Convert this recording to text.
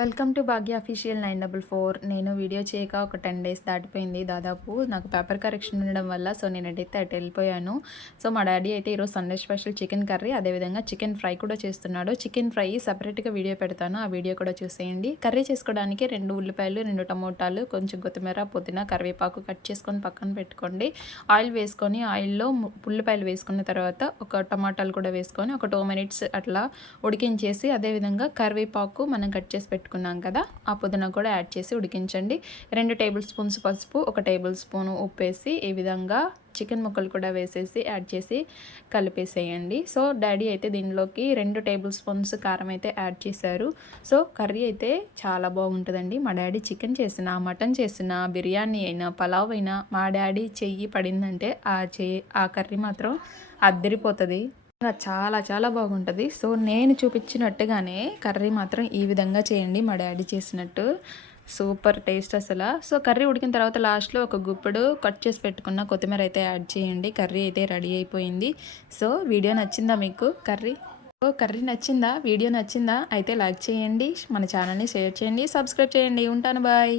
Welcome to Bhagya official 944. నేను video చేయక ఒక 10 డేస్ దాటిపోయింది దాదాపు. నాకు పేపర్ కరెక్షన్ ఉండడం వల్ల నేనైతే అటు వెళ్ళిపోయాను. మా డాడీ అయితే ఈరోజు సండే స్పెషల్ చికెన్ కర్రీ, అదేవిధంగా చికెన్ ఫ్రై కూడా చేస్తున్నాడు. చికెన్ ఫ్రై సపరేట్గా వీడియో పెడతాను, ఆ వీడియో కూడా చూసేయండి. కర్రీ చేసుకోవడానికి 2 ఉల్లిపాయలు, 2 టమోటాలు, కొంచెం కొత్తిమీర, పుదీనా, కరివేపాకు కట్ చేసుకొని పక్కన పెట్టుకోండి. ఆయిల్ వేసుకొని ఆయిల్లో ఉల్లిపాయలు వేసుకున్న తర్వాత ఒక టమాటాలు కూడా వేసుకొని ఒక 2 మినిట్స్ అట్లా ఉడికించేసి, అదేవిధంగా కరివేపాకు మనం కట్ చేసి పెట్టుకున్నాం కదా, ఆ పుదీనా కూడా యాడ్ చేసి ఉడికించండి. 2 టేబుల్ స్పూన్స్ పసుపు, 1 టేబుల్ స్పూన్ ఉప్పు వేసి ఈ విధంగా చికెన్ ముక్కలు కూడా వేసేసి యాడ్ చేసి కలిపేసేయండి. డాడీ అయితే దీనిలోకి 2 టేబుల్ స్పూన్స్ కారం అయితే యాడ్ చేశారు. కర్రీ అయితే చాలా బాగుంటుందండి. మా డాడీ చికెన్ చేసిన, మటన్ చేసిన, బిర్యానీ అయినా, పలావ్ అయినా మా డాడీ చెయ్యి పడిందంటే ఆ కర్రీ మాత్రం అద్దరిపోతుంది. చాలా చాలా బాగుంటుంది. నేను చూపించినట్టుగానే కర్రీ మాత్రం ఈ విధంగా చేయండి, మా డాడీ చేసినట్టు. సూపర్ టేస్ట్ అసలు. కర్రీ ఉడికిన తర్వాత లాస్ట్లో ఒక గుప్పెడు కట్ చేసి పెట్టుకున్న కొత్తిమీర అయితే యాడ్ చేయండి. కర్రీ అయితే రెడీ అయిపోయింది. వీడియో నచ్చిందా మీకు? కర్రీ నచ్చిందా? వీడియో నచ్చిందా? అయితే లైక్ చేయండి, మన ఛానల్ని షేర్ చేయండి, సబ్స్క్రైబ్ చేయండి. ఉంటాను, బాయ్.